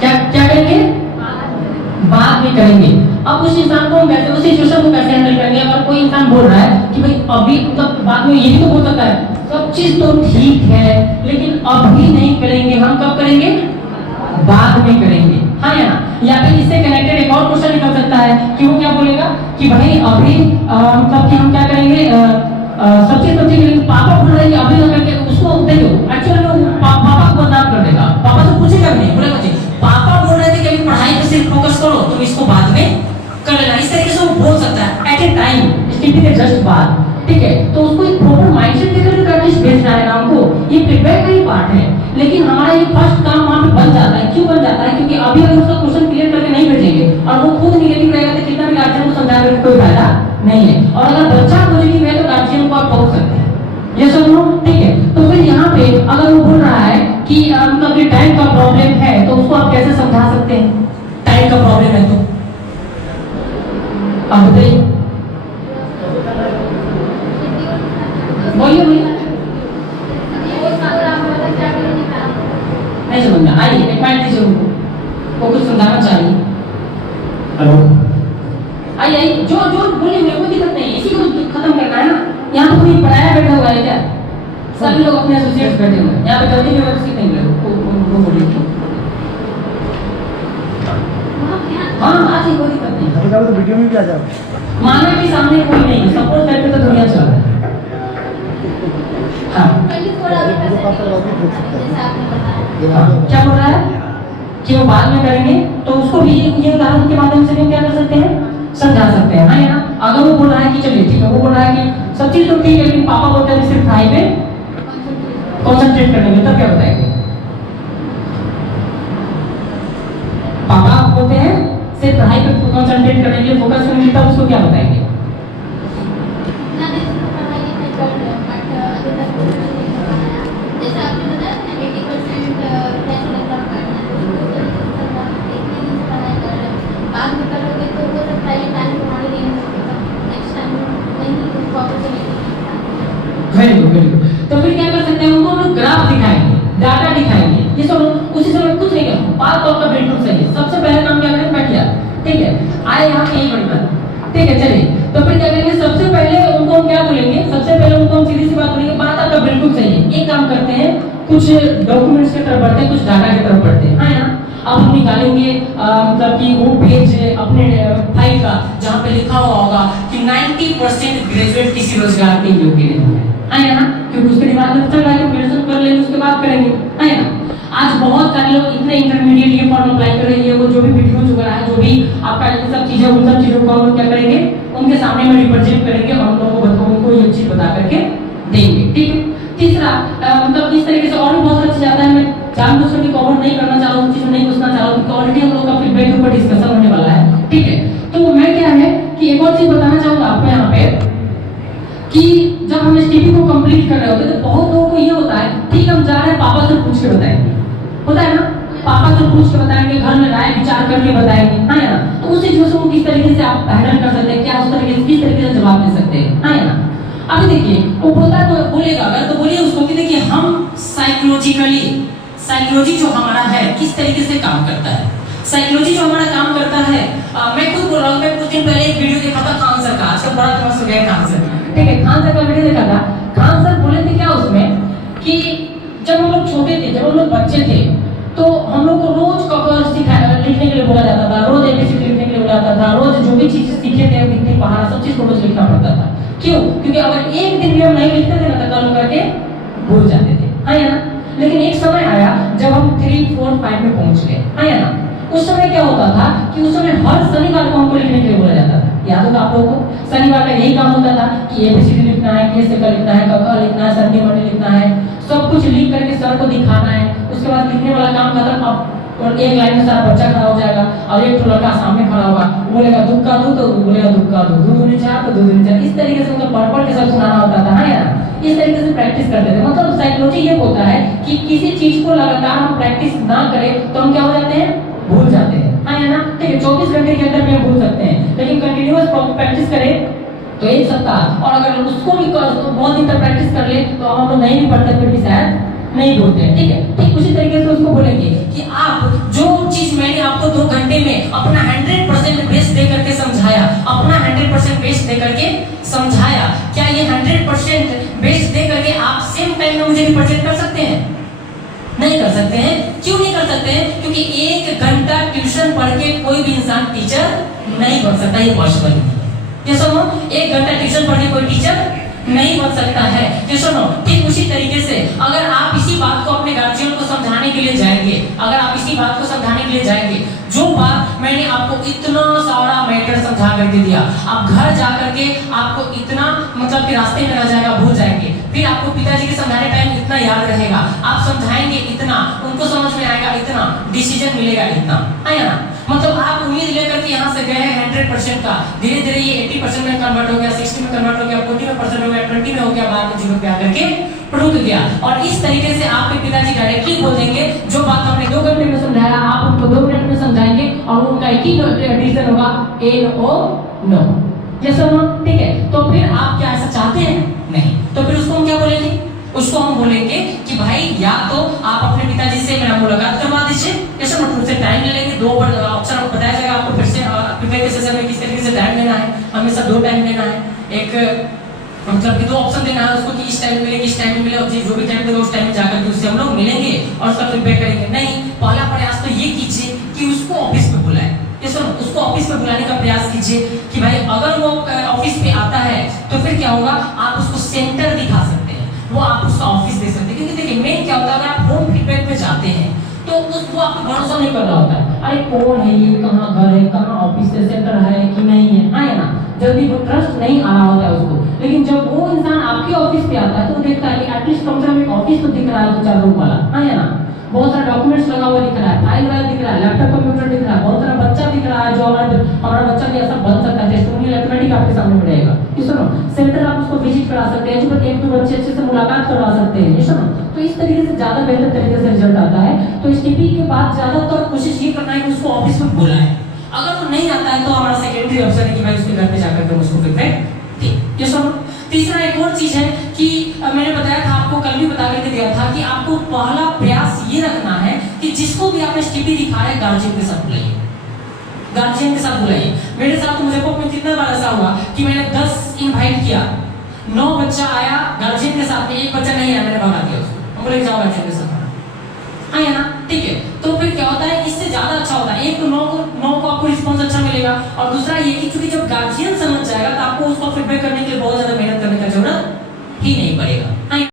क्या क्या करेंगे? बाद में करेंगे। अब उस इंसान को कैसे, उस सिचुएशन को कैसे हैंडल करेंगे? अगर कोई इंसान बोल रहा है कि भाई अभी मतलब बाद में, ये भी तो बोल सकता है सब चीज तो ठीक है लेकिन अभी नहीं करेंगे, हम कब करेंगे? बाद में करेंगे, हाँ या ना? या फिर इससे कनेक्टेड एक और क्वेश्चन निकल सकता है कि वो क्या बोलेगा कि भाई अभी मतलब कि हम क्या करेंगे, सब चीज तो ठीक है लेकिन पापा बोल रहे हैं कि अभी ना करके, उसको देखो एक्चुअली में पापा को बदनाम कर देगा। पापा से पूछेगा नहीं, बोलेगा जी पापा बोल रहे थे कि अभी पढ़ाई पे सिर्फ फोकस करो, तुम इसको बाद में कर लेना। इस तरीके से वो बोल सकता है एट ए टाइम, स्थिति के जस्ट बाद, ठीक है? तो उसको एक प्रॉपर माइंडसेट देकर प्रैक्टिस भेजना है नाम को, ये प्रिपेयर का ही पार्ट है। लेकिन हमारा ये फर्स्ट काम वहां पे बन जाता है। क्यों बन जाता है? क्योंकि अभी अगर उसका क्वेश्चन क्लियर करके नहीं भेजेंगे और वो खुद निगेटिव रहेगा तो कितना भी गार्जियन को समझाने का कोई फायदा नहीं है। और अगर बच्चा पॉजिटिव है तो गार्जियन को आप टोक सकते हैं, ये सुनो, ठीक है? तो फिर यहाँ पे अगर वो बोल रहा है कि मतलब ये टाइम का प्रॉब्लम है तो उसको आप कैसे समझा सकते हैं? टाइम का प्रॉब्लम है तो अब बताइए, बोलिए बोलिए, नहीं समझ में आइए, एक मिनट दीजिए उनको, वो कुछ समझाना चाहिए। हेलो, आइए आइए, जो जो बोलिए, मेरे को दिक्कत नहीं है, इसी को खत्म करना है ना। यहाँ तो कोई पढ़ाया बैठा हुआ है क्या? सभी लोग अपने एसोसिएट्स बैठे हुए हैं यहाँ पे, जल्दी में बच्चे नहीं मिले वो बोलिए। हाँ आज ही, कोई दिक्कत नहीं, तो वीडियो में भी आ जाओ। माना कि सामने कोई नहीं है, सपोज दैट पे तो दुनिया चल रहा है। हाँ क्या बोल रहा है कि वो बाद में करेंगे, तो उसको भी ये उदाहरण के माध्यम से भी क्या कर सकते हैं, समझा सकते हैं, हाँ या ना? अगर वो बोल रहा है कि चलिए ठीक है, वो बोल रहा है कि सब चीज तो ठीक है लेकिन पापा बोलते हैं सिर्फ पढ़ाई पे कॉन्सेंट्रेट करेंगे, तब क्या बताएंगे? पापा बोलते हैं सिर्फ पढ़ाई पे कॉन्सेंट्रेट करेंगे, फोकस करेंगे, तब उसको क्या बताएंगे? Very good very good. तो फिर क्या कर सकते हैं, उनको हम लोग ग्राफ दिखाएंगे, डाटा दिखाएंगे, ये सब उसी समय कुछ नहीं करना, बात तो आपका बिल्कुल सही है। सबसे पहले काम क्या करें, बैठिए, ठीक है? आए यहाँ पे यही बड़ी बात, ठीक है? चलिए, तो फिर क्या करेंगे, सबसे पहले उनको हम क्या बोलेंगे, सबसे पहले उनको हम सीधी सी बात बोलेंगे, बात आपका बिल्कुल सही है। एक काम करते हैं, कुछ डॉक्यूमेंट्स की तरफ बढ़ते हैं, कुछ डाटा की तरफ बढ़ते हैं, हाँ यार? अब हम निकालेंगे मतलब कि वो पेज अपने फाइल का जहाँ पे लिखा हुआ होगा कि 90% ग्रेजुएट किसी रोजगार के योग्य नहीं है, हाँ या ना? क्योंकि उसके दिमाग में चल रहा है कि ग्रेजुएशन कर लेंगे उसके बाद करेंगे, हाँ या ना? आज बहुत सारे लोग इतने इंटरमीडिएट ये फॉर्म अप्लाई कर रहे हैं, वो जो भी वीडियो जो रहा है, जो भी आपका ये सब चीजें, उन सब चीजों को हम क्या करेंगे, उनके सामने में रिप्रेजेंट करेंगे और उन लोगों को उनको ये चीज बता करके देंगे, ठीक है? तीसरा मतलब इस तरीके से और भी बहुत सारी चीज आता है, मैं जानबूझकर की कवर नहीं करना चाह रहा हूँ, चीज नहीं घुसना चाह रहा हूँ क्योंकि ऑलरेडी हम लोग का फीडबैक के ऊपर डिस्कशन होने वाला है, ठीक है? तो मैं क्या है कि एक और चीज बताना चाहूंगा आपको यहाँ पे कि जब हम एसटीपी को कंप्लीट कर रहे होते हैं तो बहुत लोगों को ये होता है, ठीक हम जा रहे हैं, पापा से पूछ के बताएंगे, होता है ना? पापा से पूछ के बताएंगे, घर में राय विचार करके बताएंगे, हाँ या ना? तो उस सिचुएशन को किस तरीके से आप हैंडल कर सकते हैं, क्या उस तरीके से किस तरीके से जवाब दे सकते हैं, हाँ या ना? अभी देखिए वो बोलता है तो बोलेगा अगर, तो बोलिए उसको कि देखिए हम साइकोलॉजी जो हमारा है किस तरीके से काम करता है। साइकोलॉजी जो हमारा काम करता है, मैं खुद बोल रहा हूँ, मैं कुछ दिन पहले एक वीडियो देखा था खान सर का, आजकल बड़ा फेमस हो गया खान सर, ठीक है? खान सर का वीडियो देखा था, खान सर बोले थे क्या उसमें कि जब हम लोग छोटे थे, जब हम लोग बच्चे थे, तो हम लोग को रोज कॉकर लिखने के लिए बोला जाता था, रोज एबीसीडी लिखने के लिए बोला जाता था, रोज जो भी चीजें सीखे थे गिनती पढ़ा सब चीज को रोज लिखना पड़ता था। क्यों? क्योंकि अगर एक दिन भी हम नहीं लिखते थे ना तो कल करके भूल जाते थे, हाँ या ना? लेकिन एक समय आया जब हम 3, 4, 5 में पहुंच गए, हाँ या ना? उस समय क्या होता था कि उस समय हर शनिवार को हमको लिखने के लिए बोला जाता था, याद होगा आप लोगों को? शनिवार का यही काम होता था कि एबीसीडी लिखना है, के से का लिखना है, क लिखना है, संडे मंडे लिखना है, सब कुछ लिख करके सर को दिखाना है। उसके बाद लिखने वाला काम खत्म, अब और एक लाइन में सारा बच्चा खड़ा हो जाएगा और एक लड़का सामने खड़ा होगा, बोलेगा दूध का दूध, तो बोलेगा दूध का दूध, दूध नीचे तो दूध नीचे, इस तरीके से उनको पढ़ के सब सुनाना होता था, हाँ यार? इस तरीके से प्रैक्टिस करते थे। मतलब साइकोलॉजी ये होता है कि किसी चीज को लगातार हम प्रैक्टिस ना करें तो हम क्या हो जाते हैं, भूल जाते हैं, हाँ या ना? ठीक है, 24 घंटे के अंदर भी हम भूल सकते हैं, लेकिन कंटिन्यूअस प्रैक्टिस करें तो एक सप्ताह, और अगर उसको भी बहुत दिन तक प्रैक्टिस कर ले तो हम लोग नहीं भी पढ़ते फिर भी शायद नहीं बोलते हैं, ठीक है। ठीक उसी तरीके से उसको बोलेंगे कि आप जो चीज मैंने आपको 2 घंटे में अपना 100% बेस्ट दे करके समझाया, अपना 100% बेस्ट दे करके समझाया, क्या ये 100% बेस्ट दे करके आप सेम टाइम में मुझे रिप्रेजेंट कर सकते हैं? नहीं कर सकते हैं। क्यों नहीं कर सकते हैं? क्योंकि 1 घंटा ट्यूशन पढ़ के कोई भी इंसान टीचर नहीं बन सकता, ये पॉसिबल नहीं है। ये सुनो, 1 घंटा ट्यूशन पढ़ के कोई टीचर नहीं बन सकता है। ये सुनो, ठीक उसी तरीके से अगर आप इसी बात को अपने गार्जियन को समझाने के लिए जाएंगे, अगर आप इसी बात को समझाने के लिए जाएंगे, जो बात मैंने आपको इतना सारा मैटर समझा करके दिया, आप घर जा करके आपको इतना मतलब कि रास्ते में रह जाएगा, भूल जाएंगे, फिर आपको पिताजी के समझाने टाइम इतना याद रहेगा, आप समझाएंगे इतना, उनको समझ में आएगा इतना, डिसीजन मिलेगा इतना, है ना? मतलब आप उम्मीद लेकर के यहाँ से गए हैं 100% का, धीरे धीरे ये 80% में कन्वर्ट हो गया, 60 में कन्वर्ट हो गया, 40% हो गया, 20 में हो गया, बाद में 0 पे आकर के रुक गया। और इस तरीके से आपके पिताजी डायरेक्टली बोल देंगे जो बात हमने 2 घंटे में समझाया, आप उनको 2 मिनट में समझाएंगे और उनका एक ही डिसीजन होगा, NO नो। ये सुनो, ठीक है। तो फिर आप क्या ऐसा चाहते हैं? नहीं। तो फिर उसको हम क्या बोलेंगे? उसको हम बोलेंगे कि भाई या तो आप अपने पिताजी से मेरा मुलाकात करवा दीजिए, ऐसा मतलब से टाइम ले लेंगे, 2 ऑप्शन आपको बताया जाएगा, आपको फिर से प्रिपेयर के सेशन में किस तरीके से टाइम लेना है, हमेशा 2 टाइम लेना है, एक मतलब कि 2 ऑप्शन देना है उसको कि इस टाइम मिले, किस टाइम में मिले, और जो भी टाइम देगा उस टाइम में जाकर के उससे हम लोग मिलेंगे और उसका प्रिपेयर करेंगे। नहीं, पहला प्रयास तो ये कीजिए कि उसको ऑफिस में बुलाएं। ये सुनो, उसको ऑफिस में बुलाने का प्रयास कीजिए कि भाई अगर वो ऑफिस पे आता है तो फिर क्या होगा, आप उसको सेंटर दिखा सकते हैं, वो आप उसका ऑफिस दे सकते हैं। क्योंकि देखिए मेन क्या होता है, अगर आप होम फीडबैक पे जाते हैं तो उसको आपको भरोसा नहीं कर रहा होता है, अरे कौन है ये, कहाँ घर है, कहाँ ऑफिस है, सेंटर है कि नहीं है, है ना? जल्दी वो ट्रस्ट नहीं आ रहा होता है उसको। लेकिन जब वो इंसान आपके ऑफिस पे आता है तो देखता है कि एटलीस्ट कम से कम एक ऑफिस तो दिख रहा है 2-4 रूम वाला, है ना? बहुत सारे डॉक्यूमेंट्स लगा हुआ दिख रहा है, फाइल वाइल दिख रहा है, लैपटॉप कंप्यूटर दिख रहा है, बहुत सारा बच्चा दिख रहा है जो हमारा बच्चा भी ऐसा बन सकता है, टेस्टिमोनियल ऑटोमेटिक आपके सामने मिलेगा। ये सुनो, सेंटर आप उसको विजिट करा सकते हैं, जो 1-2 बच्चे अच्छे से मुलाकात करवा सकते हैं। ये सुनो, तो इस तरीके से ज्यादा बेहतर तरीके से रिजल्ट आता है। तो इस टीपी के बाद ज्यादातर कोशिश ये करना है कि उसको ऑफिस में बुलाएं। अगर वो नहीं आता है तो हमारा सेकेंडरी ऑप्शन है कि भाई उसके घर पे जाकर के उसको फीडबैक दें। ये सुनो, तीसरा एक और चीज है कि मैंने बताया था आपको, कल भी बता करके दिया था कि आपको पहला प्रयास ये रखना है कि जिसको भी आप स्टीपी दिखा रहे हैं गार्जियन के साथ बुलाइए, गार्जियन के साथ बुलाइए। मेरे साथ तो मुझे में कितना बार ऐसा हुआ कि मैंने 10 इनवाइट किया, 9 बच्चा आया गार्जियन के साथ में, 1 बच्चा नहीं आया, मैंने भगा दिया उसको।